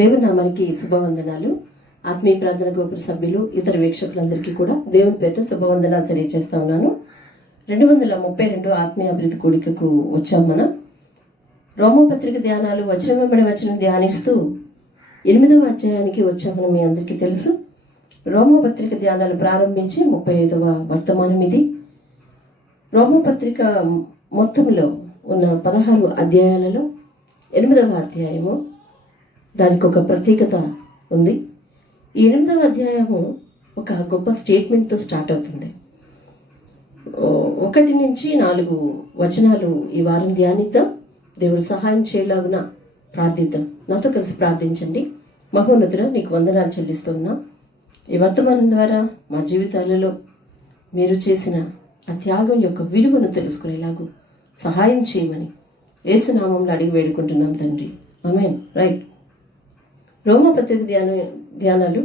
దేవుని నామానికి శుభవందనాలు. ఆత్మీయ ప్రార్థన గోపుర సభ్యులు ఇతర వీక్షకులందరికీ కూడా దేవుని పేట శుభవందనాలు తెలియజేస్తా ఉన్నాను. 232 ఆత్మీయ అభివృద్ధి కూడికకు వచ్చాం. మనం రోమపత్రిక ధ్యానాలు వచనం వెంబడి వచనం ధ్యానిస్తూ 8వ అధ్యాయానికి వచ్చాం. మనం మీ అందరికీ తెలుసు. రోమపత్రిక ధ్యానాలు ప్రారంభించి 35వ వర్తమానం ఇది. రోమపత్రిక మొత్తంలో ఉన్న 16 అధ్యాయాలలో 8వ అధ్యాయము దానికి ఒక ప్రత్యేకత ఉంది. ఈ 8వ అధ్యాయము ఒక గొప్ప స్టేట్మెంట్తో స్టార్ట్ అవుతుంది. 1 నుంచి 4 వచనాలు ఈ వారం ధ్యానిద్దాం. దేవుడు సహాయం చేయలాగున ప్రార్థిద్దాం. నాతో కలిసి ప్రార్థించండి. మహోన్నతుడా, నీకు వందనాలు చెల్లిస్తున్నా. ఈ వర్తమానం ద్వారా మా జీవితాలలో మీరు చేసిన ఆ త్యాగం యొక్క విలువను తెలుసుకునేలాగూ సహాయం చేయమని యేసు నామంలో అడిగి వేడుకుంటున్నాం తండ్రి. ఆమేన్. రైట్. రోమపత్రిక ధ్యానాలు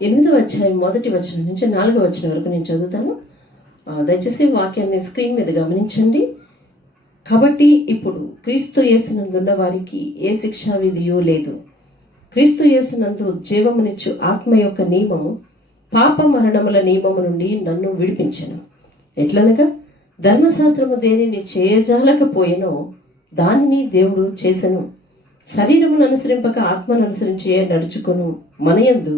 8వ అధ్యాయం 1వ వచనం నుంచి 4వ వచనం వరకు నేను చదువుతాను. దయచేసి వాక్యాన్ని స్క్రీన్ మీద గమనించండి. కాబట్టి ఇప్పుడు క్రీస్తు యేసునందున్న వారికి ఏ శిక్షా విధియూ లేదు. క్రీస్తు యేసునందు జీవమునిచ్చు ఆత్మ యొక్క నియమము పాప మరణముల నియమము నుండి నన్ను విడిపించెను. ఎట్లనగా ధర్మశాస్త్రము దేనిని చేయజాలకపోయెనో దానిని దేవుడు చేసెను. శరీరమును అనుసరింపక ఆత్మను అనుసరించే నడుచుకొను మనయందు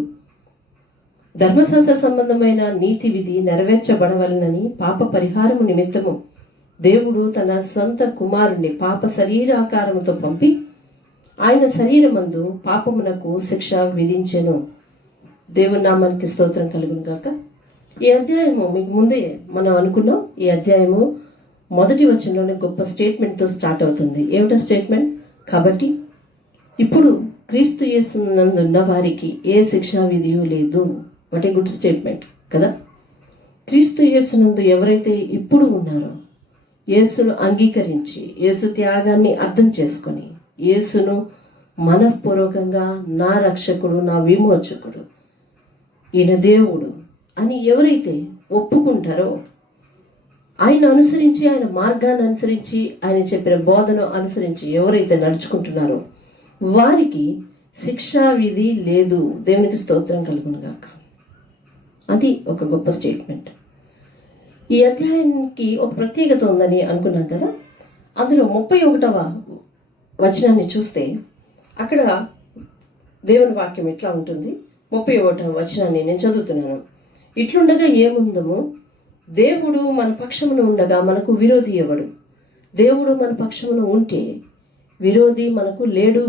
ధర్మశాస్త్ర సంబంధమైన నీతి విధి నెరవేర్చబడవలనని పాప పరిహారము నిమిత్తము దేవుడు తన సొంత కుమారుణ్ణి పాప శరీరాకారముతో పంపి ఆయన శరీరమందు పాపమునకు శిక్ష విధించెను. దేవుని నామానికి స్తోత్రం కలుగును గాక. ఈ అధ్యాయము మీకు ముందే మనం అనుకున్నాం. ఈ అధ్యాయము 1వ వచనంలోనే గొప్ప స్టేట్మెంట్తో స్టార్ట్ అవుతుంది. ఏమిటో స్టేట్మెంట్? కాబట్టి ఇప్పుడు క్రీస్తు యేసునందున్న వారికి ఏ శిక్షా విధియూ లేదు. వాట్ ఏ గుడ్ స్టేట్మెంట్ కదా. క్రీస్తు యేసునందు ఎవరైతే ఇప్పుడు ఉన్నారో, యేసును అంగీకరించి యేసు త్యాగాన్ని అర్థం చేసుకొని యేసును మనఃపూర్వకంగా నా రక్షకుడు, నా విమోచకుడు, ఈయన దేవుడు అని ఎవరైతే ఒప్పుకుంటారో, ఆయన అనుసరించి ఆయన మార్గాన్ని అనుసరించి ఆయన చెప్పిన బోధను అనుసరించి ఎవరైతే నడుచుకుంటున్నారో వారికి శిక్షా విధి లేదు. దేవునికి స్తోత్రం కలుగును గాక. అది ఒక గొప్ప స్టేట్మెంట్. ఈ అధ్యాయానికి ఒక ప్రత్యేకత ఉందని అనుకున్నాం కదా. అందులో 31వ వచనాన్ని చూస్తే అక్కడ దేవుని వాక్యం ఎట్లా ఉంటుంది? 31వ వచనాన్ని నేను చదువుతున్నాను. ఇట్లుండగా ఏముందము, దేవుడు మన పక్షమున ఉండగా మనకు విరోధి ఎవడు? దేవుడు మన పక్షమున ఉంటే విరోధి మనకు లేడు.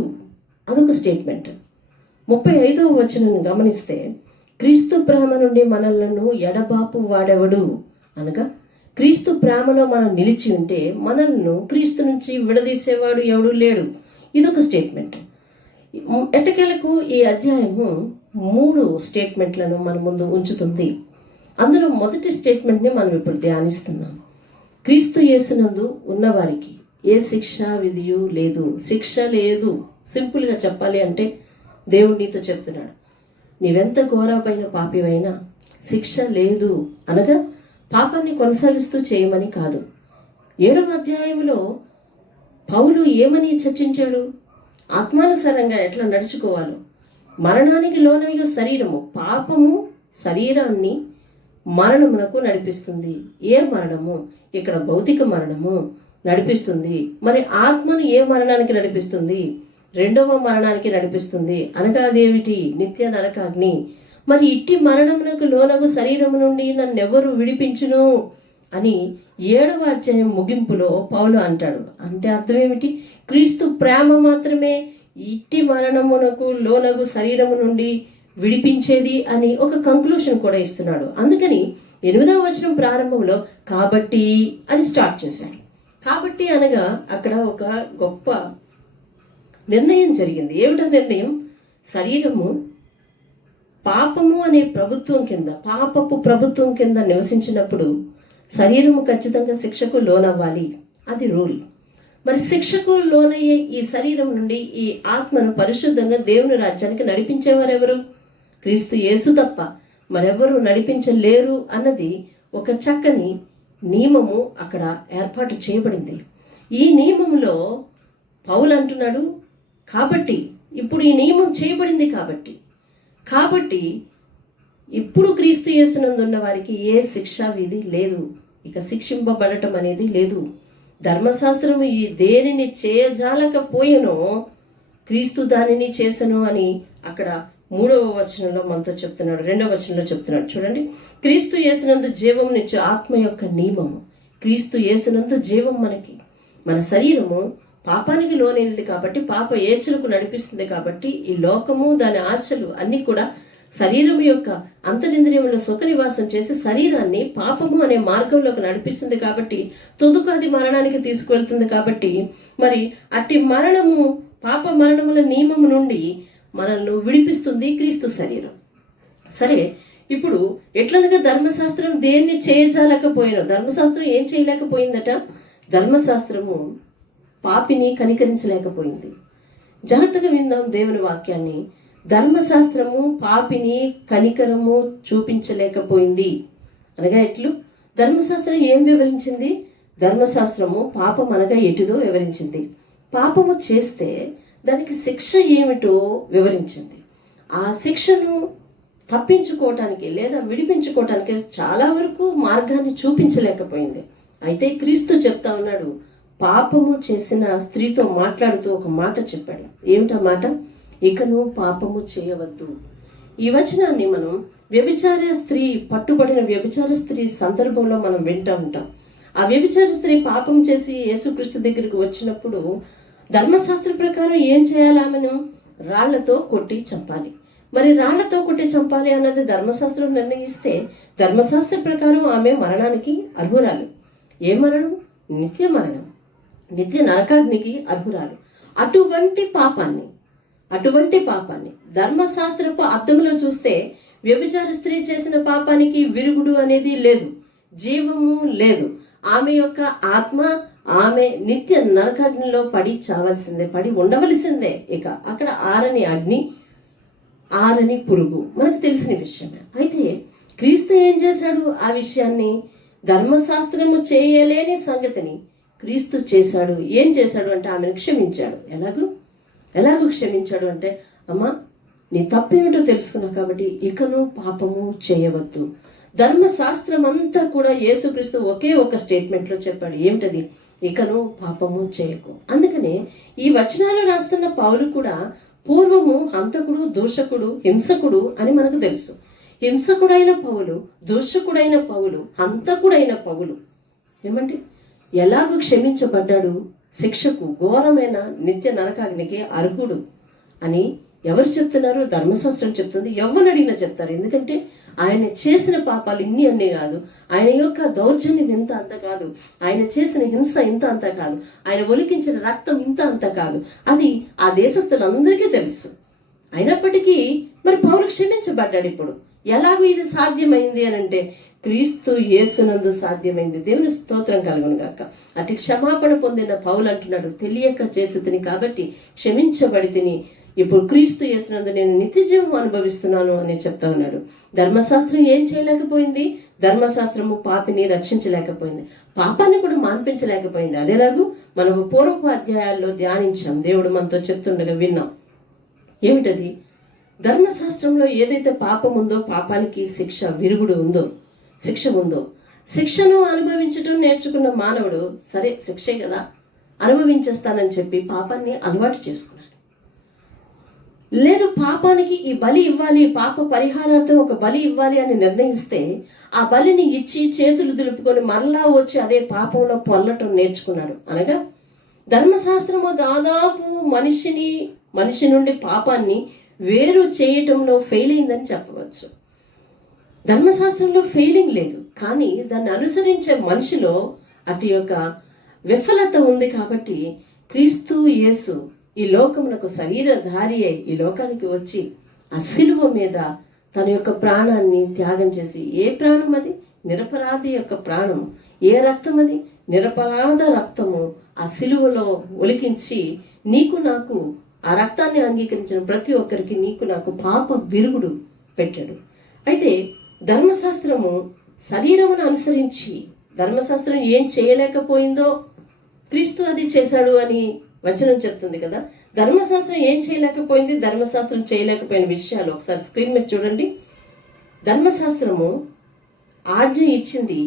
అదొక స్టేట్మెంట్. 35వ వచనం గమనిస్తే క్రీస్తు ప్రేమ నుండి మనలను ఎడబాపు వాడెవడు అనగా క్రీస్తు ప్రేమలో మనం నిలిచి ఉంటే మనల్ని క్రీస్తు నుంచి విడదీసేవాడు ఎవడు లేడు. ఇదొక స్టేట్మెంట్. ఎట్టకేలకు ఈ అధ్యాయము 3 స్టేట్మెంట్లను మన ముందు ఉంచుతుంది. అందులో మొదటి స్టేట్మెంట్ని మనం ఇప్పుడు ధ్యానిస్తున్నాం. క్రీస్తు యేసునందు ఉన్నవారికి ఏ శిక్షా విధియూ లేదు. శిక్ష లేదు. సింపుల్గా చెప్పాలి అంటే దేవుడు నీతో చెప్తున్నాడు, నీవెంత ఘోరమైన పాపివైనా శిక్ష లేదు అనగా పాపాన్ని కొనసాగిస్తూ చేయమని కాదు. 7వ అధ్యాయంలో పౌలు ఏమని చర్చించాడు? ఆత్మానుసారంగా ఎట్లా నడుచుకోవాలో, మరణానికి లోనయ్యే శరీరము, పాపము శరీరాన్ని మరణమునకు నడిపిస్తుంది. ఏ మరణము? ఇక్కడ భౌతిక మరణము నడిపిస్తుంది. మరి ఆత్మను ఏ మరణానికి నడిపిస్తుంది? 2వ మరణానికి నడిపిస్తుంది. అనగా అదేమిటి? నిత్య నరకాగ్ని. మరి ఇట్టి మరణమునకు లోనగు శరీరము నుండి నన్నెవరు విడిపించును అని 7వ అధ్యాయం ముగింపులో పౌలు అంటాడు. అంటే అర్థం ఏమిటి? క్రీస్తు ప్రేమ మాత్రమే ఇట్టి మరణమునకు లోనగు శరీరము నుండి విడిపించేది అని ఒక కంక్లూషన్ కూడా ఇస్తున్నాడు. అందుకని 8వ వచనం ప్రారంభంలో కాబట్టి అని స్టార్ట్ చేశాడు. కాబట్టి అనగా అక్కడ ఒక గొప్ప నిర్ణయం జరిగింది. ఏమిటా నిర్ణయం? శరీరము పాపము అనే ప్రభుత్వం కింద, పాపపు ప్రభుత్వం కింద నివసించినప్పుడు శరీరము ఖచ్చితంగా శిక్షకు లోనవ్వాలి. అది రూల్. మరి శిక్షకు లోనయ్యే ఈ శరీరం నుండి ఈ ఆత్మను పరిశుద్ధంగా దేవుని రాజ్యానికి నడిపించేవారెవరు? క్రీస్తు యేసు తప్ప మరెవరు నడిపించలేరు అన్నది ఒక చక్కని నియమము అక్కడ ఏర్పాటు చేయబడింది. ఈ నియమంలో పౌలు అంటున్నాడు, కాబట్టి ఇప్పుడు ఈ నియమం చేయబడింది కాబట్టి ఇప్పుడు క్రీస్తు యేసునందు ఉన్న వారికి ఏ శిక్షా విధి లేదు, ఇక శిక్షింపబడటం అనేది లేదు. ధర్మశాస్త్రము ఈ దేనిని చేయజాలకపోయెనో క్రీస్తు దానిని చేసను అని అక్కడ 3వ వచనంలో మనతో చెప్తున్నాడు. 2వ వచనంలో చెప్తున్నాడు చూడండి. క్రీస్తు యేసునందు జీవమునిచ్చు ఆత్మ యొక్క నియమము. క్రీస్తు యేసునందు జీవం మనకి. మన శరీరము పాపానికి లోనైనది కాబట్టి, పాప ఏచ్చులకు నడిపిస్తుంది కాబట్టి, ఈ లోకము దాని ఆశలు అన్నీ కూడా శరీరం యొక్క అంతరింద్రియములో సుఖ నివాసం చేసి శరీరాన్ని పాపము అనే మార్గంలోకి నడిపిస్తుంది కాబట్టి, తుదుకు అది మరణానికి తీసుకువెళ్తుంది కాబట్టి, మరి అట్టి మరణము, పాప మరణముల నియమము నుండి మనల్ని విడిపిస్తుంది క్రీస్తు శరీరం. సరే, ఇప్పుడు ఎట్లనగా ధర్మశాస్త్రం దేన్ని చేయజాలకపోయినా, ధర్మశాస్త్రం ఏం చేయలేకపోయిందట? ధర్మశాస్త్రము పాపిని కనికరించలేకపోయింది. జాగ్రత్తగా విందాం దేవుని వాక్యాన్ని. ధర్మశాస్త్రము పాపిని కనికరము చూపించలేకపోయింది అనగా ఎట్లు? ధర్మశాస్త్రం ఏం వివరించింది? ధర్మశాస్త్రము పాపం అనగా ఎటుదో వివరించింది. పాపము చేస్తే దానికి శిక్ష ఏమిటో వివరించింది. ఆ శిక్షను తప్పించుకోవటానికి లేదా విడిపించుకోవటానికి చాలా వరకు మార్గాన్ని చూపించలేకపోయింది. అయితే క్రీస్తు చెప్తా ఉన్నాడు, పాపము చేసిన స్త్రీతో మాట్లాడుతూ ఒక మాట చెప్పాడు. ఏమిటా మాట? ఇకను పాపము చేయవద్దు. ఈ వచనాన్ని మనం వ్యభిచార స్త్రీ, పట్టుబడిన వ్యభిచార స్త్రీ సందర్భంలో మనం వింటూ ఉంటాం. ఆ వ్యభిచార స్త్రీ పాపం చేసి యేసుక్రీస్తు దగ్గరికి వచ్చినప్పుడు ధర్మశాస్త్ర ప్రకారం ఏం చేయాలా? మనం రాళ్లతో కొట్టి చంపాలి. మరి రాళ్లతో కొట్టి చంపాలి అన్నది ధర్మశాస్త్రం నిర్ణయిస్తే, ధర్మశాస్త్ర ప్రకారం ఆమె మరణానికి అర్హురాలు. ఏ మరణం? నిత్య మరణం, నిత్య నరకాగ్నికి అర్హురాలు. అటువంటి పాపాన్ని ధర్మశాస్త్రపు అర్థంలో చూస్తే వ్యభిచార స్త్రీ చేసిన పాపానికి విరుగుడు అనేది లేదు, జీవము లేదు. ఆమె యొక్క ఆత్మ, ఆమె నిత్య నరకాగ్నిలో పడి చావాల్సిందే, పడి ఉండవలసిందే. ఇక అక్కడ ఆరని అగ్ని, ఆరని పురుగు మనకు తెలిసిన విషయమే. అయితే క్రీస్తు ఏం చేశాడు? ఆ విషయాన్ని, ధర్మశాస్త్రము చేయలేని సంగతిని క్రీస్తు చేశాడు. ఏం చేశాడు అంటే ఆమెను క్షమించాడు. ఎలాగూ క్షమించాడు అంటే, అమ్మా నీ తప్పేమిటో తెలుసుకున్నావు కాబట్టి ఇకను పాపము చేయవద్దు. ధర్మశాస్త్రం అంతా కూడా యేసుక్రీస్తు ఒకే ఒక స్టేట్మెంట్లో చెప్పాడు. ఏమిటది? ఇకను పాపము చేయకు. అందుకనే ఈ వచనాలు రాస్తున్న పౌలు కూడా పూర్వము హంతకుడు, దూషకుడు, హింసకుడు అని మనకు తెలుసు. హింసకుడైన పౌలు, దూషకుడైన పౌలు, హంతకుడైన పౌలు ఏమంటే ఎలాగూ క్షమించబడ్డాడు, శిక్షకు, ఘోరమైన నిత్య నరకాగ్నికి అర్హుడు అని ఎవరు చెప్తున్నారు? ధర్మశాస్త్రం చెప్తుంది. ఎవరిని అడిగినా చెప్తారు. ఎందుకంటే ఆయన చేసిన పాపాలు ఇన్ని అన్నీ కాదు, ఆయన యొక్క దౌర్జన్యం ఇంత అంత కాదు, ఆయన చేసిన హింస ఇంత అంత కాదు, ఆయన ఒలికించిన రక్తం ఇంత అంత కాదు. అది ఆ దేశస్థులందరికీ తెలుసు. అయినప్పటికీ మరి పౌలు క్షమించబడ్డాడు. ఇప్పుడు ఎలాగో ఇది సాధ్యమైంది అని అంటే క్రీస్తు యేసునందు సాధ్యమైంది. దేవుని స్తోత్రం కలుగును గాక. అటు క్షమాపణ పొందిన పౌలు అంటున్నాడు, తెలియక చేసి తిని కాబట్టి క్షమించబడి తిని ఇప్పుడు క్రీస్తు యేసునందు నేను నిత్య జీవం అనుభవిస్తున్నాను అని చెప్తా ఉన్నాడు. ధర్మశాస్త్రం ఏం చేయలేకపోయింది? ధర్మశాస్త్రము పాపిని రక్షించలేకపోయింది, పాపాన్ని కూడా మాన్పించలేకపోయింది. అదేలాగూ మనం పూర్వపు అధ్యాయాల్లో ధ్యానించాం, దేవుడు మనతో చెప్తుండగా విన్నాం. ఏమిటది? ధర్మశాస్త్రంలో ఏదైతే పాపం ఉందో, పాపానికి శిక్ష, విరుగుడు ఉందో, శిక్ష ఉందో, శిక్షను అనుభవించటం నేర్చుకున్న మానవుడు సరే శిక్షే కదా అనుభవించేస్తానని చెప్పి పాపాన్ని అలవాటు చేసుకున్నాడు. లేదు, పాపానికి ఈ బలి ఇవ్వాలి, పాప పరిహారార్థం ఒక బలి ఇవ్వాలి అని నిర్ణయిస్తే ఆ బలిని ఇచ్చి చేతులు దులుపుకొని మరలా వచ్చి అదే పాపంలో పొల్లటం నేర్చుకున్నాడు. అనగా ధర్మశాస్త్రము దాదాపు మనిషి నుండి పాపాన్ని వేరు చేయటంలో ఫెయిల్ అయిందని చెప్పవచ్చు. ధర్మశాస్త్రంలో ఫెయిలింగ్ లేదు, కానీ దాన్ని అనుసరించే మనిషిలో అటు యొక్క విఫలత ఉంది. కాబట్టి క్రీస్తు యేసు ఈ లోకమునకు శరీరధారి అయి ఈ లోకానికి వచ్చి ఆ శిలువ మీద తన యొక్క ప్రాణాన్ని త్యాగం చేసి, ఏ ప్రాణం అది? నిరపరాధి యొక్క ప్రాణము. ఏ రక్తం అది? నిరపరాధ రక్తము. ఆ శిలువలో ఒలికించి నీకు నాకు, ఆ రక్తాన్ని అంగీకరించిన ప్రతి ఒక్కరికి నీకు నాకు పాప విరుగుడు పెట్టాడు. అయితే ధర్మశాస్త్రము శరీరమును అనుసరించి, ధర్మశాస్త్రం ఏం చేయలేకపోయిందో క్రీస్తు అది చేశాడు అని వచనం చెప్తుంది కదా. ధర్మశాస్త్రం ఏం చేయలేకపోయింది, ధర్మశాస్త్రం చేయలేకపోయిన విషయాలు ఒకసారి స్క్రీన్ మీద చూడండి. ధర్మశాస్త్రము ఆజ్ఞ ఇచ్చింది,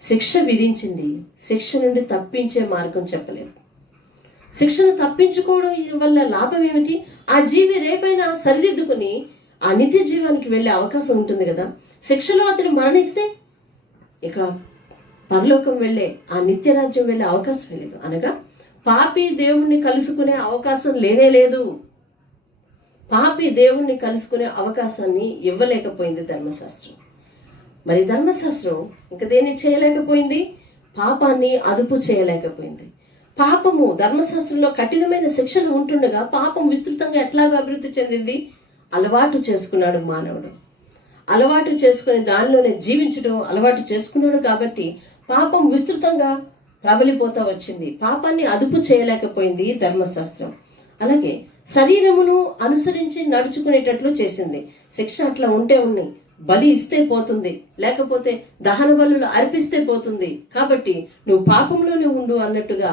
శిక్ష విధించింది, శిక్ష నుండి తప్పించే మార్గం చెప్పలేదు. శిక్షను తప్పించుకోవడం వల్ల లాభం ఏమిటి? ఆ జీవి రేపైనా సరిదిద్దుకుని ఆ నిత్య జీవానికి వెళ్ళే అవకాశం ఉంటుంది కదా. శిక్షలో అతడు మరణిస్తే ఇక పరలోకం వెళ్ళే, ఆ నిత్య రాజ్యం వెళ్ళే అవకాశం లేదు. అనగా పాపి దేవుణ్ణి కలుసుకునే అవకాశం లేనే లేదు. పాపి దేవుణ్ణి కలుసుకునే అవకాశాన్ని ఇవ్వలేకపోయింది ధర్మశాస్త్రం. మరి ధర్మశాస్త్రం ఇంకా దేన్ని చేయలేకపోయింది? పాపాన్ని అదుపు చేయలేకపోయింది. పాపము, ధర్మశాస్త్రంలో కఠినమైన శిక్షలు ఉంటుండగా పాపం విస్తృతంగా ఎట్లాగా అభివృద్ధి చెందింది? అలవాటు చేసుకున్నాడు మానవుడు. అలవాటు చేసుకుని దానిలోనే జీవించడం అలవాటు చేసుకున్నాడు కాబట్టి పాపం విస్తృతంగా ప్రబలిపోతా వచ్చింది. పాపాన్ని అదుపు చేయలేకపోయింది ధర్మశాస్త్రం. అలాగే శరీరమును అనుసరించి నడుచుకునేటట్లు చేసింది. శిక్ష అట్లా ఉంటే ఉన్నాయి, బలి ఇస్తే పోతుంది, లేకపోతే దహన బలులు అర్పిస్తే పోతుంది, కాబట్టి నువ్వు పాపంలోనే ఉండు అన్నట్టుగా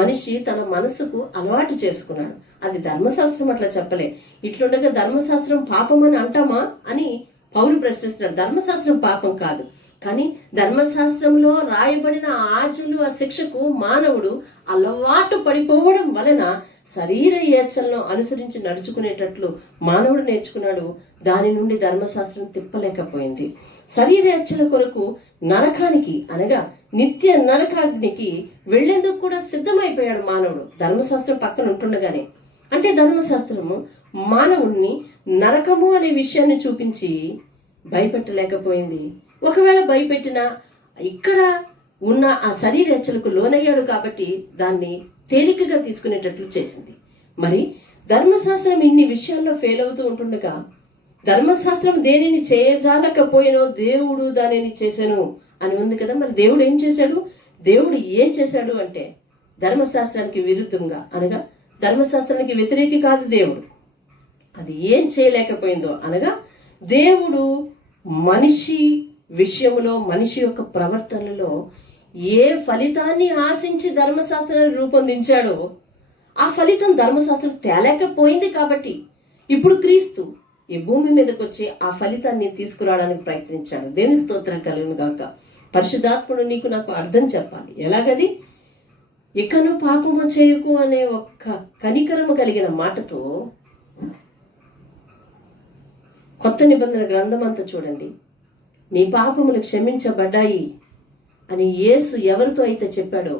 మనిషి తన మనసుకు అలవాటు చేసుకున్నాడు. అది ధర్మశాస్త్రం అట్లా చెప్పలే. ఇట్లుండగా ధర్మశాస్త్రం పాపం అని అంటామా అని పౌలు ప్రశ్నిస్తున్నాడు. ధర్మశాస్త్రం పాపం కాదు, కానీ ధర్మశాస్త్రంలో రాయబడిన ఆజ్ఞలు, ఆ శిక్షకు మానవుడు అలవాటు పడిపోవడం వలన శరీర ఏచ్ఛలను అనుసరించి నడుచుకునేటట్లు మానవుడు నేర్చుకున్నాడు. దాని నుండి ధర్మశాస్త్రం తిప్పలేకపోయింది. శరీర ఏచ్ఛల కొరకు నరకానికి అనగా నిత్య నరకాగ్నికి వెళ్లేందుకు కూడా సిద్ధమైపోయాడు మానవుడు, ధర్మశాస్త్రం పక్కన ఉంటుండగానే. అంటే ధర్మశాస్త్రము మానవుణ్ణి నరకము అనే విషయాన్ని చూపించి భయపెట్టలేకపోయింది. ఒకవేళ భయపెట్టినా ఇక్కడ ఉన్న ఆ శరీర హెచ్చలకు లోనయ్యాడు కాబట్టి దాన్ని తేలికగా తీసుకునేటట్లు చేసింది. మరి ధర్మశాస్త్రం ఇన్ని విషయాల్లో ఫెయిల్ అవుతూ ఉంటుండగా ధర్మశాస్త్రం దేనిని చేయజాలకపోయినో దేవుడు దానిని చేశాను అని ఉంది కదా. మరి దేవుడు ఏం చేశాడు? దేవుడు ఏం చేశాడు అంటే ధర్మశాస్త్రానికి విరుద్ధంగా అనగా ధర్మశాస్త్రానికి వ్యతిరేకి కాదు దేవుడు. అది ఏం చేయలేకపోయిందో అనగా దేవుడు మనిషి విషయంలో, మనిషి యొక్క ప్రవర్తనలో ఏ ఫలితాన్ని ఆశించి ధర్మశాస్త్రాన్ని రూపొందించాడో ఆ ఫలితం ధర్మశాస్త్రం తేలేకపోయింది. కాబట్టి ఇప్పుడు క్రీస్తు ఈ భూమి మీదకి వచ్చి ఆ ఫలితాన్ని తీసుకురావడానికి ప్రయత్నించాడు. దేవుని స్తోత్రం కలుగును గాక. పరిశుద్ధాత్ముడు నీకు నాకు అర్థం చెప్పాలి. ఎలాగది? ఇకను పాపము చేయకు అనే ఒక్క కనికరము కలిగిన మాటతో కొత్త నిబంధన గ్రంథం అంతా చూడండి. నీ పాపములు క్షమించబడ్డాయి అని యేసు ఎవరితో అయితే చెప్పాడో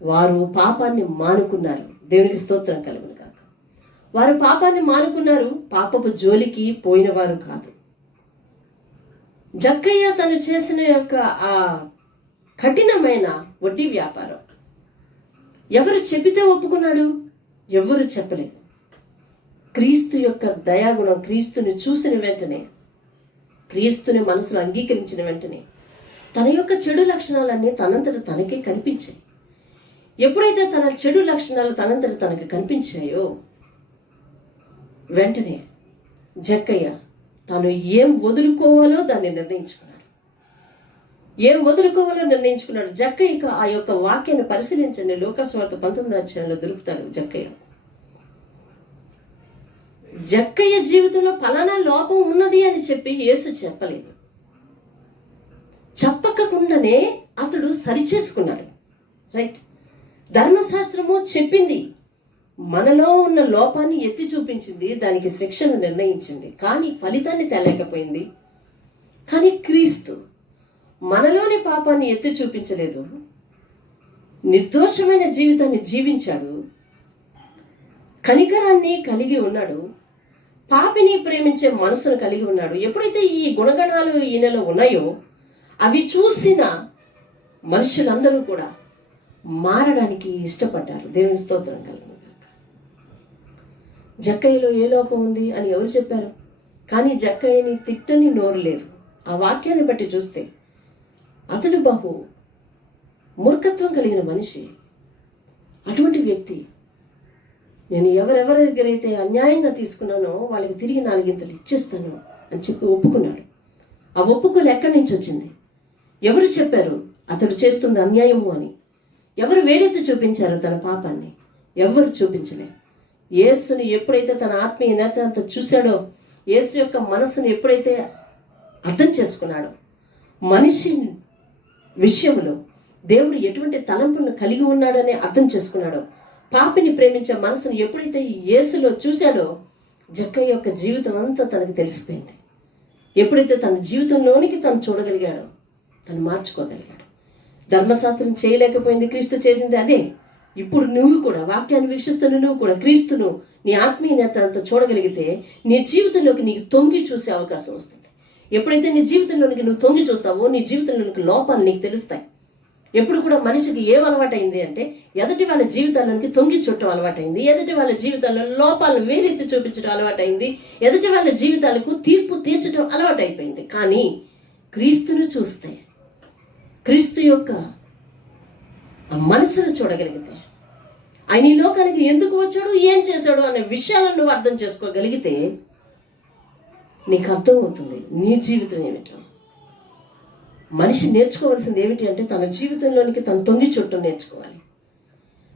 వారు పాపాన్ని మానుకున్నారు. దేవునికి స్తోత్రం కలుగును గాక. వారు పాపాన్ని మానుకున్నారు, పాపపు జోలికి పోయిన వారు కాదు. జక్కయ్య తను చేసిన యొక్క ఆ కఠినమైన వడ్డీ వ్యాపారం ఎవరు చెప్పితే ఒప్పుకున్నాడు? ఎవరు చెప్పలేదు. క్రీస్తు యొక్క దయాగుణం, క్రీస్తుని చూసిన వెంటనే, క్రీస్తుని మనసులో అంగీకరించిన వెంటనే తన యొక్క చెడు లక్షణాలన్నీ తనంతట తనకే కనిపించాయి. ఎప్పుడైతే తన చెడు లక్షణాలు తనంతట తనకు కనిపించాయో వెంటనే జక్కయ్య తాను ఏం వదులుకోవాలో దాన్ని నిర్ణయించుకున్నాడు. ఏం వదులుకోవాలో నిర్ణయించుకున్నాడు. జక్కయ్యకు ఆ యొక్క వాక్యాన్ని పరిశీలించండి. లోకాసువార్త 19వ అధ్యాయంలో దొరుకుతాడు జక్కయ్య. జక్కయ్య జీవితంలో ఫలానా లోపం ఉన్నది అని చెప్పి యేసు చెప్పలేదు. చెప్పకుండానే అతడు సరిచేసుకున్నాడు. రైట్. ధర్మశాస్త్రము చెప్పింది, మనలో ఉన్న లోపాన్ని ఎత్తి చూపించింది, దానికి శిక్షను నిర్ణయించింది, కానీ ఫలితాన్ని తేలేకపోయింది. కానీ క్రీస్తు మనలోని పాపాన్ని ఎత్తి చూపించలేదు, నిర్దోషమైన జీవితాన్ని జీవించాడు, కనికరాన్ని కలిగి ఉన్నాడు, పాపిని ప్రేమించే మనసును కలిగి ఉన్నాడు. ఎప్పుడైతే ఈ గుణగణాలు ఈయనలో ఉన్నాయో అవి చూసిన మనుషులందరూ కూడా మారడానికి ఇష్టపడ్డారు. దేవుని స్తోత్రం కలుగును. జక్కయ్యలో ఏ లోపం ఉంది అని ఎవరు చెప్పారు? కానీ జక్కయ్యని తిట్టని నోరు లేదు. ఆ వాక్యాన్ని బట్టి చూస్తే అతడు బహు మూర్ఖత్వం కలిగిన మనిషి. అటువంటి వ్యక్తి నేను ఎవరెవరి దగ్గర అయితే అన్యాయంగా తీసుకున్నానో వాళ్ళకి తిరిగి 4 గింతలు ఇచ్చేస్తాను అని చెప్పి ఒప్పుకున్నాడు. ఆ ఒప్పుకోలు ఎక్కడి నుంచి వచ్చింది? ఎవరు చెప్పారు అతడు చేస్తుంది అన్యాయము అని? ఎవరు వేరెత్తి చూపించారు తన పాపాన్ని? ఎవరు చూపించలే. యేసుని ఎప్పుడైతే తన ఆత్మీయ నేత్రంతో చూశాడో, యేసు యొక్క మనసును ఎప్పుడైతే అర్థం చేసుకున్నాడో, మనిషి విషయంలో దేవుడు ఎటువంటి తలంపులను కలిగి ఉన్నాడని అర్థం చేసుకున్నాడో, పాపిని ప్రేమించే మనసును ఎప్పుడైతే యేసులో చూశాడో, జక్కయ్య యొక్క జీవితం అంతా తనకు తెలిసిపోయింది. ఎప్పుడైతే తన జీవితంలోనికి తను చూడగలిగాడో, తను మార్చుకోగలిగాడు. ధర్మశాస్త్రం చేయలేకపోయింది, క్రీస్తు చేసింది అదే. ఇప్పుడు నువ్వు కూడా వాక్యాన్ని వీక్షిస్తున్న నువ్వు కూడా క్రీస్తును నీ ఆత్మీయ నేత్రాలతో చూడగలిగితే నీ జీవితంలోకి నీకు తొంగి చూసే అవకాశం వస్తుంది. ఎప్పుడైతే నీ జీవితంలోనికి నువ్వు తొంగి చూస్తావో, నీ జీవితంలోనికి లోపాలు నీకు తెలుస్తాయి. ఎప్పుడు కూడా మనిషికి ఏం అలవాటైంది అంటే, ఎదుటి వాళ్ళ జీవితాల్లోనికి తొంగి చుట్టం అలవాటైంది, ఎదుటి వాళ్ళ జీవితాల్లో లోపాలను వేలెత్తి చూపించడం అలవాటైంది, ఎదుటి వాళ్ళ జీవితాలకు తీర్పు తీర్చడం అలవాటైపోయింది. కానీ క్రీస్తును చూస్తే, క్రీస్తు యొక్క ఆ మనసును చూడగలిగితే, ఆయన ఈ లోకానికి ఎందుకు వచ్చాడు, ఏం చేశాడు అనే విషయాలను నువ్వు అర్థం చేసుకోగలిగితే నీకు అర్థమవుతుంది నీ జీవితం ఏమిటో. మనిషి నేర్చుకోవాల్సింది ఏమిటి అంటే, తన జీవితంలోనికి తను తొంగి చుట్టూ నేర్చుకోవాలి.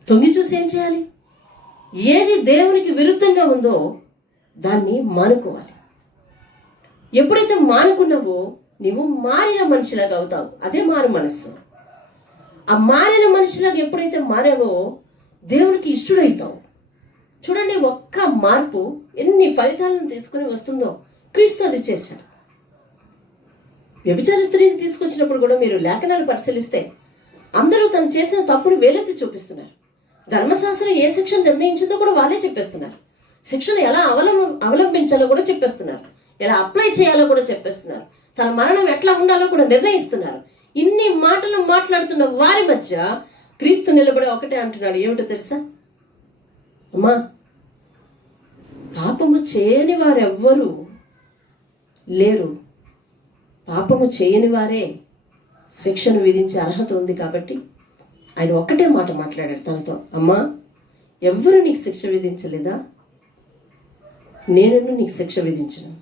తొంగి చూసి ఏం చేయాలి? ఏది దేవునికి విరుద్ధంగా ఉందో దాన్ని మానుకోవాలి. ఎప్పుడైతే మానుకున్నావో నువ్వు మారిన మనిషిలాగా అవుతావు. అదే మారు మనస్సు. ఆ మారిన మనిషిలాగా ఎప్పుడైతే మారావో దేవునికి ఇష్టడవుతావు. చూడండి, ఒక్క మార్పు ఎన్ని ఫలితాలను తీసుకుని వస్తుందో. క్రీస్తు అది చేశాడు. వ్యభిచార స్త్రీని తీసుకొచ్చినప్పుడు కూడా మీరు లేఖనాలు పరిశీలిస్తే అందరూ తను చేసిన తప్పును వేలెత్తి చూపిస్తున్నారు. ధర్మశాస్త్రం ఏ శిక్షణ నిర్ణయించిందో కూడా వాళ్ళే చెప్పేస్తున్నారు. శిక్షను ఎలా అవలంబించాలో కూడా చెప్పేస్తున్నారు. ఎలా అప్లై చేయాలో కూడా చెప్పేస్తున్నారు. తన మరణం ఎట్లా ఉండాలో కూడా నిర్ణయిస్తున్నారు. ఇన్ని మాటలు మాట్లాడుతున్న వారి మధ్య క్రీస్తు నిలబడి ఒకటే అంటున్నాడు. ఏమిటో తెలుసా? అమ్మా, పాపము చేయని వారెవ్వరూ లేరు. పాపము చేయని వారే శిక్షను విధించే అర్హత ఉంది. కాబట్టి ఆయన ఒక్కటే మాట మాట్లాడాడు తనతో. అమ్మా, ఎవ్వరూ నీకు శిక్ష విధించలేదా? నేను నీకు శిక్ష విధించను.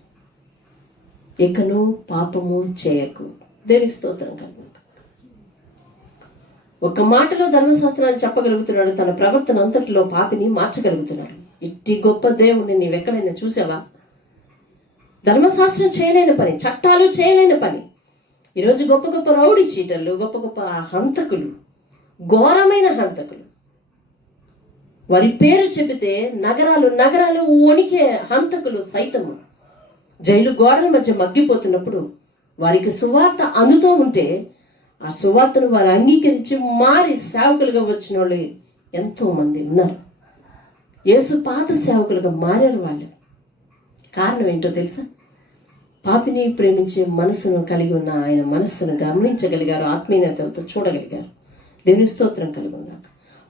ఇకను పాపము చేయకు. దేనికి స్తోత్రం కలుగు. ఒక మాటలో ధర్మశాస్త్రాన్ని చెప్పగలుగుతున్నాడు. తన ప్రవర్తన అంతటిలో పాపిని మార్చగలుగుతున్నాడు. ఇట్టి గొప్ప దేవుణ్ణి నీవెక్కడైనా చూసావా? ధర్మశాస్త్రం చేయలేని పని, చట్టాలు చేయలేని పని. ఈరోజు గొప్ప గొప్ప రౌడీ చీటర్లు, గొప్ప గొప్ప హంతకులు, ఘోరమైన హంతకులు, వారి పేరు చెబితే నగరాలు నగరాలు వణికే హంతకులు సైతము జైలు గోడల మధ్య మగ్గిపోతున్నప్పుడు వారికి సువార్త అందుతూ ఉంటే ఆ సువార్తను వారు అంగీకరించి మారి సేవకులుగా వచ్చిన వాళ్ళు ఎంతో మంది ఉన్నారు. యేసు పాత సేవకులుగా మారారు వాళ్ళు. కారణం ఏంటో తెలుసా? పాపిని ప్రేమించే మనసును కలిగి ఉన్న ఆయన మనస్సును గమనించగలిగారు, ఆత్మీయతలతో చూడగలిగారు. దేవుని స్తోత్రం కలుగున్నాక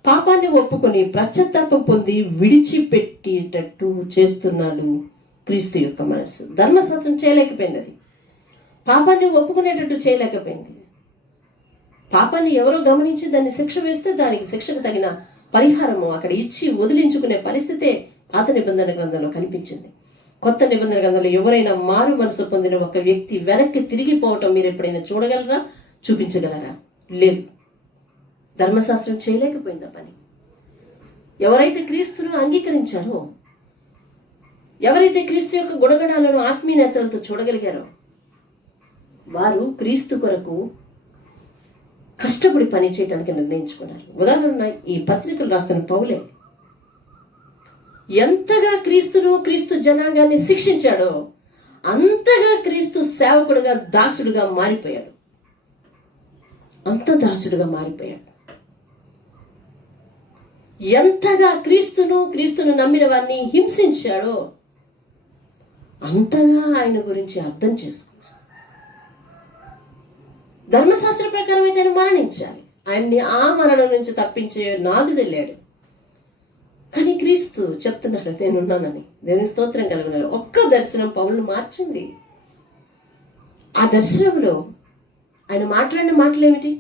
పాపాన్ని ఒప్పుకొని పశ్చాత్తాపం పొంది విడిచిపెట్టేటట్టు చేస్తున్నాడు క్రీస్తు యొక్క మనస్సు. ధర్మశాస్త్రం చేయలేకపోయింది. అది పాపాన్ని ఒప్పుకునేటట్టు చేయలేకపోయింది. పాపాన్ని ఎవరో గమనించి దాన్ని శిక్ష వేస్తే దానికి శిక్షకు తగిన పరిహారము అక్కడ ఇచ్చి వదిలించుకునే పరిస్థితే పాత నిబంధన గ్రంథంలో కనిపించింది. కొత్త నిబంధన గ్రంథంలో ఎవరైనా మారు మనసు పొందిన ఒక వ్యక్తి వెనక్కి తిరిగిపోవటం మీరు ఎప్పుడైనా చూడగలరా? చూపించగలరా? లేదు. ధర్మశాస్త్రం చేయలేకపోయింది ఆ పని. ఎవరైతే క్రీస్తును అంగీకరించారో, ఎవరైతే క్రీస్తు యొక్క గుణగణాలను ఆత్మీయతలతో చూడగలిగారో వారు క్రీస్తు కొరకు కష్టపడి పని చేయడానికి నిర్ణయించుకున్నారు. ఉదాహరణ, ఈ పత్రికలు రాస్తున్న పౌలే ఎంతగా క్రీస్తు జనాంగాన్ని శిక్షించాడో అంతగా క్రీస్తు సేవకుడుగా దాసుడుగా మారిపోయాడు. అంత దాసుడుగా మారిపోయాడు. ఎంతగా క్రీస్తును నమ్మిన వారిని హింసించాడో అంతగా ఆయన గురించి అర్థం చేసుకున్నాడు. ధర్మశాస్త్ర ప్రకారం అయితే ఆయన మరణించాలి. ఆయన్ని ఆ మరణం నుంచి తప్పించే నాదుడు లేడు. కానీ క్రీస్తు చెప్తున్నాడు, నేనున్నానని. దేవుని స్తోత్రం కలుగునాడు. ఒక్క దర్శనం పౌలును మార్చింది. ఆ దర్శనంలో ఆయన మాట్లాడిన మాటలేమిటి?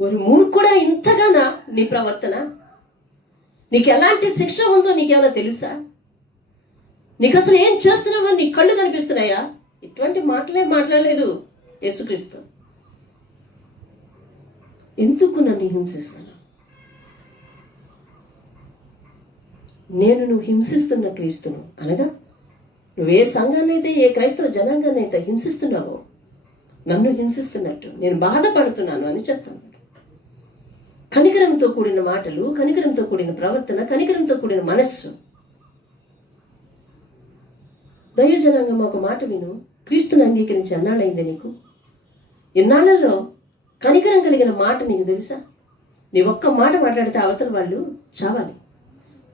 ఒక మూర్ఖుడా, ఇంతగానా నీ ప్రవర్తన? నీకు ఎలాంటి శిక్ష ఉందో నీకేమైనా తెలుసా? నీకు అసలు ఏం చేస్తున్నావో నీ కళ్ళు కనిపిస్తున్నాయా? ఇటువంటి మాటలే మాట్లాడలేదు యేసుక్రీస్తు. ఎందుకు నన్ను హింసిస్తున్నా? నువ్వు హింసిస్తున్న క్రీస్తును, అనగా నువ్వే సంఘాన్నైతే, ఏ క్రైస్తవ జనాంగాన్నైతే హింసిస్తున్నావో నన్ను హింసిస్తున్నట్టు నేను బాధపడుతున్నాను అని చెప్తున్నాడు. కనికరంతో కూడిన మాటలు, కనికరంతో కూడిన ప్రవర్తన, కనికరంతో కూడిన మనస్సు. దైవ జనాంగం ఒక మాట విను. క్రీస్తుని అంగీకరించి అన్నాళ్ళైంది నీకు? ఇన్నాళ్లలో కనికరం కలిగిన మాట నీకు తెలుసా? నీ ఒక్క మాట మాట్లాడితే అవతల వాళ్ళు చావాలి.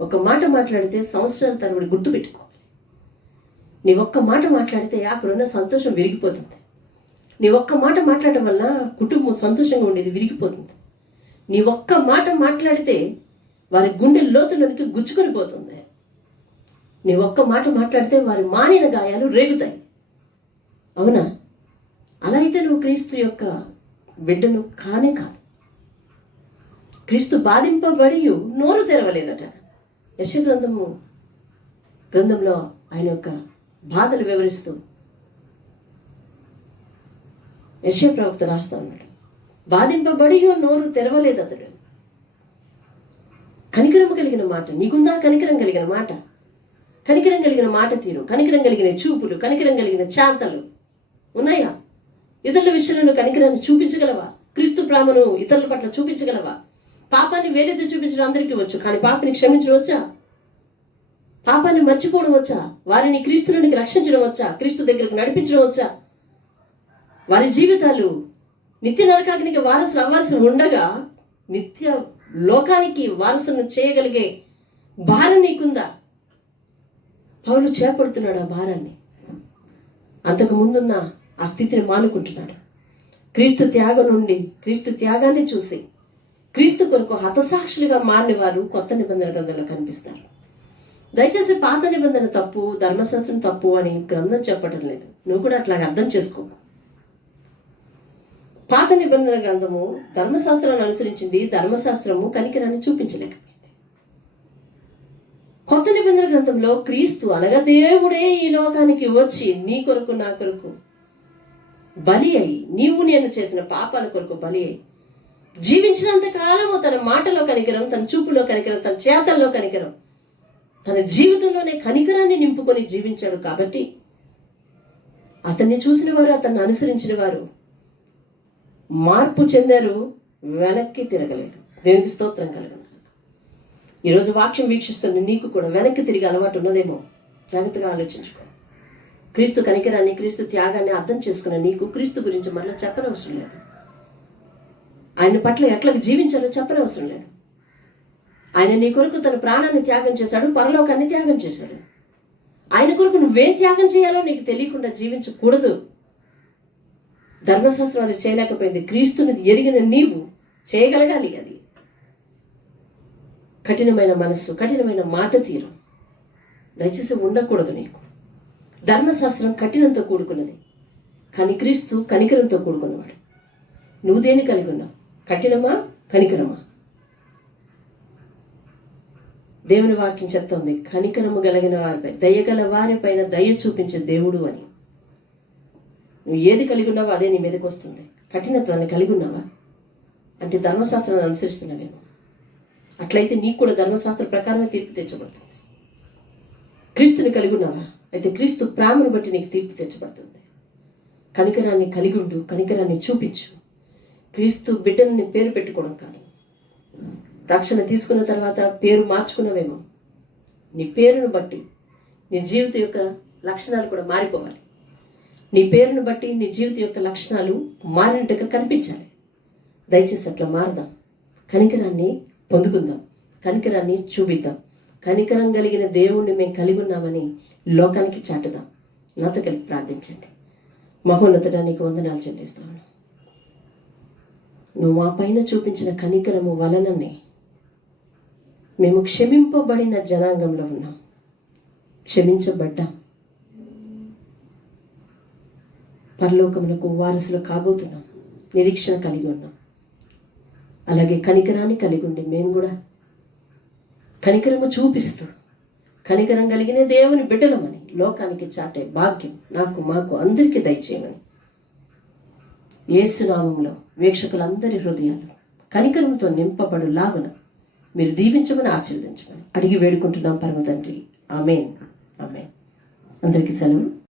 ఒక మాట మాట్లాడితే సంవత్సరాల తరబడి గుర్తుపెట్టుకోవాలి. నీ ఒక్క మాట మాట్లాడితే అక్కడున్న సంతోషం విరిగిపోతుంది. నీ ఒక్క మాట మాట్లాడటం వల్ల కుటుంబం సంతోషంగా ఉండేది విరిగిపోతుంది. నీ ఒక్క మాట మాట్లాడితే వారి గుండె లోతులోనికి గుచ్చుకొని పోతుంది. నీ ఒక్క మాట మాట్లాడితే వారి మానిన గాయాలు రేగుతాయి. అవునా? అలా అయితే నువ్వు క్రీస్తు యొక్క బిడ్డను కానే కాదు. క్రీస్తు బాధింపబడి నోరు తెరవలేదట. యెషయా గ్రంథంలో ఆయన యొక్క బాధలు వివరిస్తూ యెషయా ప్రవక్త రాస్తా ఉన్నాడు. బాధింపబడి నోరు తెరవలేదు అతడు. కనికరము కలిగిన మాట నీకుందా? కనికరం కలిగిన మాట, కనికరం కలిగిన మాట తీరు, కనికరం కలిగిన చూపులు, కనికరం కలిగిన చాంతలు ఉన్నాయా? ఇతరుల విషయంలో కనికరాన్ని చూపించగలవా? క్రీస్తు ప్రేమను ఇతరుల పట్ల చూపించగలవా? పాపాన్ని వేలెత్తి చూపించడం అందరికీ వచ్చు, కానీ పాపని క్షమించడం వచ్చా? పాపాన్ని మర్చిపోవడం వచ్చా? వారిని క్రీస్తులోనికి రక్షించడం వచ్చా? క్రీస్తు దగ్గరకు నడిపించడం వచ్చా? వారి జీవితాలు నిత్య నరకాగ్నికి వారసులు అవ్వాల్సి ఉండగా నిత్య లోకానికి వారసులను చేయగలిగే భారం నీకుందా? పౌలు చేపడుతున్నాడు ఆ భారాన్ని. అంతకు ముందున్న ఆ స్థితిని మానుకుంటున్నాడు. క్రీస్తు త్యాగం నుండి, క్రీస్తు త్యాగాన్ని చూసి క్రీస్తు కొరకు హతసాక్షులుగా మారిన వారు కొత్త నిబంధన గ్రంథంలో కనిపిస్తారు. దయచేసి పాత నిబంధన తప్పు, ధర్మశాస్త్రం తప్పు అని గ్రంథం చెప్పటం లేదు. నువ్వు కూడా అట్లాగే అర్థం చేసుకో. పాత నిబంధన గ్రంథము ధర్మశాస్త్రాన్ని అనుసరించింది, ధర్మశాస్త్రము కనికరాన్ని చూపించలేకపోయింది. కొత్త నిబంధన గ్రంథంలో క్రీస్తు అనగా దేవుడే ఈ లోకానికి వచ్చి నీ కొరకు నా కొరకు బలి అయి, నీవు నేను చేసిన పాపాల కొరకు బలి అయి జీవించినంత కాలము తన మాటలో కనికరం, తన చూపులో కనికరం, తన చేతల్లో కనికరం, తన జీవితంలోనే కనికరాన్ని నింపుకొని జీవించాడు. కాబట్టి అతన్ని చూసిన వారు, అతన్ని అనుసరించిన వారు మార్పు చెందారు, వెనక్కి తిరగలేదు. దేవునికి స్తోత్రం కలగను. ఈరోజు వాక్యం వీక్షిస్తున్న నీకు కూడా వెనక్కి తిరిగి అలవాటు ఉన్నదేమో. జాగ్రత్తగా ఆలోచించుకో. క్రీస్తు కనికరాన్ని, క్రీస్తు త్యాగాన్ని అర్థం చేసుకున్న నీకు క్రీస్తు గురించి మళ్ళీ చెప్పనవసరం లేదు. ఆయన పట్ల ఎట్లా జీవించాలో చెప్పనవసరం లేదు. ఆయన నీ కొరకు తన ప్రాణాన్ని త్యాగం చేశాడు, పరలోకాన్ని త్యాగం చేశాడు. ఆయన కొరకు నువ్వేం త్యాగం చేయాలో నీకు తెలియకుండా జీవించకూడదు. ధర్మశాస్త్రం అది చేయలేకపోయింది. క్రీస్తుని ఎరిగిన నీవు చేయగలగాలి. అది కఠినమైన మనస్సు, కఠినమైన మాట తీరు దయచేసి ఉండకూడదు నీకు. ధర్మశాస్త్రం కఠినంతో కూడుకున్నది, కానీ క్రీస్తు కనికరంతో కూడుకున్నవాడు. నువ్వు దేని కలిగి ఉన్నావు? కఠినమా, కనికరమా? దేవుని వాక్యం చెప్తోంది, కనికరము కలిగిన వారిపై, దయగల వారిపైన దయ చూపించే దేవుడు అని. నువ్వు ఏది కలిగి ఉన్నావో అదే నీ మీదకి వస్తుంది. కఠినత్వాన్ని కలిగి ఉన్నావా అంటే ధర్మశాస్త్రాన్ని అనుసరిస్తున్నావేమో. అట్లయితే నీకు కూడా ధర్మశాస్త్ర ప్రకారమే తీర్పు తెచ్చబడుతుంది. క్రీస్తుని కలిగి ఉన్నావా అయితే క్రీస్తు ప్రేమను బట్టి నీకు తీర్పు తెచ్చబడుతుంది. కనికరాన్ని కలిగి ఉండు, కనికరాన్ని చూపించు. క్రీస్తు బిడ్డని పేరు పెట్టుకోవడం కాదు. రక్షణ తీసుకున్న తర్వాత పేరు మార్చుకున్నావేమో. నీ పేరును బట్టి నీ జీవితం యొక్క లక్షణాలు కూడా మారిపోవాలి. నీ పేరును బట్టి నీ జీవితం యొక్క లక్షణాలు మారినట్టుగా కనిపించాలి. దయచేసి అట్లా మారదాం. కనికరాన్ని పొందుకుందాం, కనికరాన్ని చూపిద్దాం. కనికరం కలిగిన దేవుణ్ణి మేము కలిగి ఉన్నామని లోకానికి చాటుదాం. నాతో కలిపి ప్రార్థించండి. మహోన్నతుడా, నీకు వందనాలు చెల్లిస్తాను. నువ్వు మా పైన చూపించిన కనికరము వలననే మేము క్షమింపబడిన జనాంగంలో ఉన్నాం, క్షమించబడ్డాం, పరలోకమునకు వారసులు కాబోతున్నాం, నిరీక్షణ కలిగి ఉన్నాం. అలాగే కనికరాన్ని కలిగి ఉండి మేము కూడా కనికరము చూపిస్తూ కనికరం కలిగిన దేవుని బిడ్డలమని లోకానికి చాటే భాగ్యం నాకు, మాకు, అందరికీ దయచేయమని యేసు నామములో వీక్షకులందరి హృదయాలు కనికరంతో నింపబడు లాగున మీరు దీవించమని ఆశీర్వదించమని అడిగి వేడుకుంటున్నాం పరమ తండ్రి. ఆమేన్. ఆమేన్. అందరికీ సెలవు.